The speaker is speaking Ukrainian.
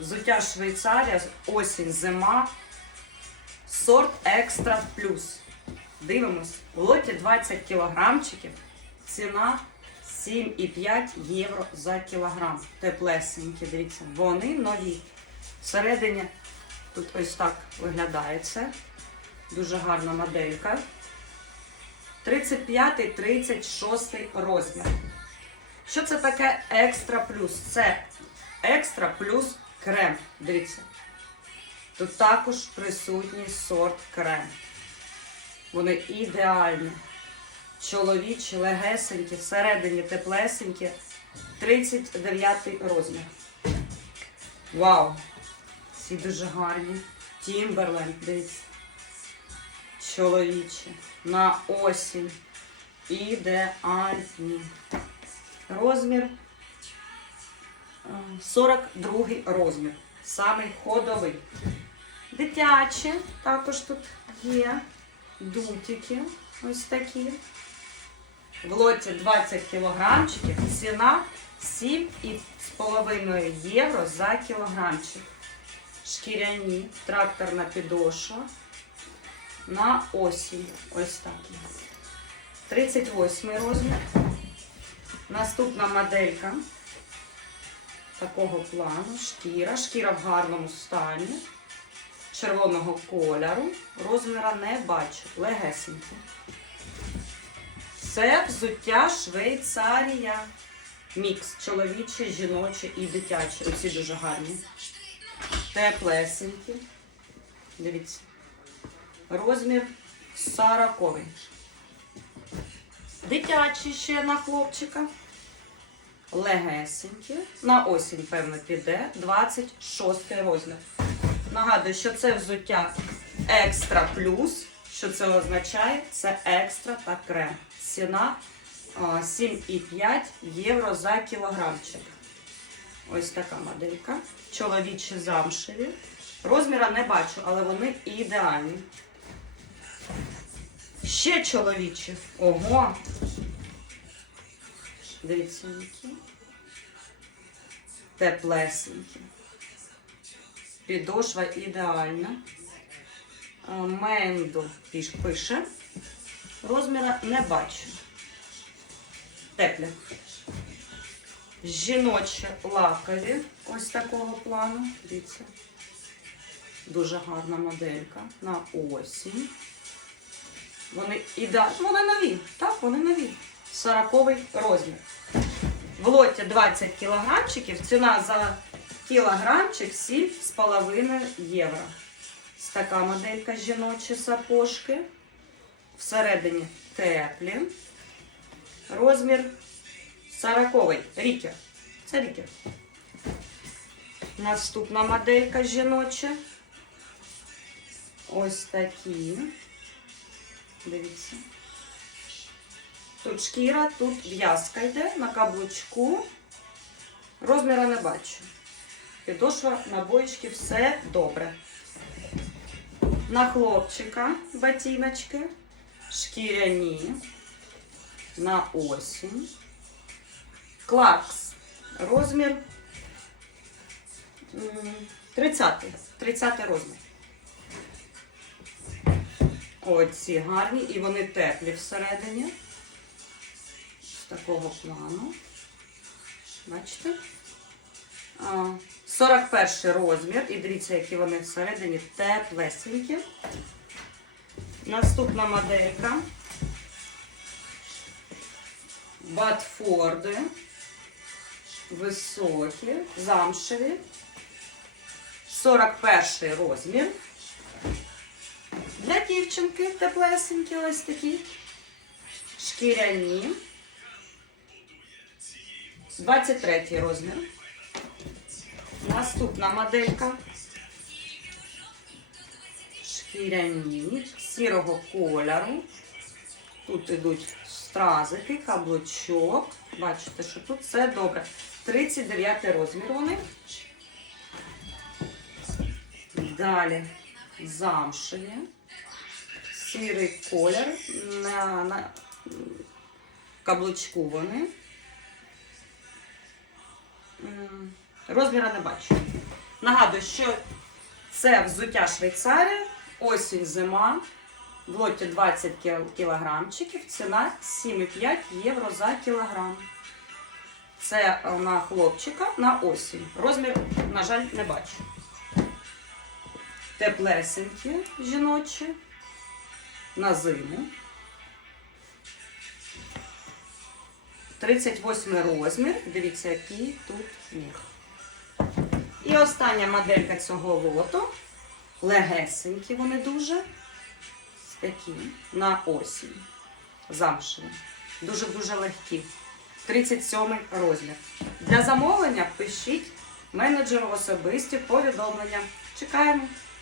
Взуття Швейцарія, осінь, зима. Сорт Екстра Плюс. Дивимось. В лоті 20 кілограмчиків. Ціна 7,5 євро за кілограм. Теплесенькі, дивіться, вони нові. Всередині тут ось так виглядає це. Дуже гарна моделька. 35-36 розмір. Що це таке екстра плюс? Це екстра плюс крем. Дивіться. Тут також присутній сорт крем. Вони ідеальні. Чоловічі, легесенькі, всередині теплесенькі. 39 розмір. Вау! Ці дуже гарні. Тімберленд, дивіться. Чоловічі. На осінь. Ідеальні. Розмір 42 розмір. Самий ходовий. Дитячі також тут є. Дутики ось такі. В лоті 20 кілограмчиків. Ціна 7,5 євро за кілограмчик. Шкіряні, тракторна підошва. На осінь. Ось так. 38 розмір. Наступна моделька такого плану. Шкіра. Шкіра в гарному стані. Червоного кольору. Розміра не бачу. Легесенькі. Це взуття Швейцарія. Мікс. Чоловіче, жіноче і дитяче. Оці дуже гарні. Теплесенькі. Дивіться. Розмір 40. Дитячі ще на хлопчика. Легесенькі. На осінь, певно, піде. 26 розмір. Нагадую, що це взуття екстра плюс. Що це означає? Це екстра та крем. Ціна 7,5 євро за кілограмчик. Ось така моделька. Чоловічі замшеві. Розміра не бачу, але вони ідеальні. Ще чоловічі. Ого. Дивіться. Теплесенькі. Підошва ідеальна. А, Менду пише. Розміра не бачу. Теплі. Жіночі лакові. Ось такого плану. Дивіться. Дуже гарна моделька на осінь. Вони ідеальні. Вони нові. Так, вони нові. 40 розмір. В лоті 20 кілограмчиків. Ціна за кілограмчик 7,5 євро. Ось така моделька жіночі сапожки. Всередині теплі. Розмір 40 Рікер. Це рікер. Наступна моделька жіноча. Ось такі. Дивіться. Тут шкіра, тут в'язка йде на каблучку. Розміра не бачу. Підошва, набоїчки, все добре. На хлопчика ботиночки. Шкіряні. На осінь. Клакс. Розмір 30. 30 розмір. Оці гарні і вони теплі всередині. Такого плану. Бачите? 41 розмір. І дивіться, які вони всередині теплесенькі. Наступна моделька. Батфорди. Високі, замшеві. 41 розмір. Для дівчинки теплесенькі ось такі. Шкіряні. 23 розмір. Наступна моделька. Шкіряні сірого кольору. Тут ідуть стразики, каблучок. Бачите, що тут все добре. 39 розмір вони. Далі замшеві. Сірий колір. На, на каблучку вони. Розміра не бачу. Нагадую, що це взуття Швейцарія, осінь зима. В лоті 20 кілограмчиків, ціна 7,5 євро за кілограм. Це е, на хлопчика на осінь. Розмір, на жаль, не бачу. Теплесенькі жіночі на зиму. 38 розмір. Дивіться, який тут міг. І остання моделька цього лоту. Легесенькі вони дуже. Такі на осінь. Замшеві. Дуже-дуже легкі. 37 розмір. Для замовлення пишіть менеджеру особисті повідомлення. Чекаємо.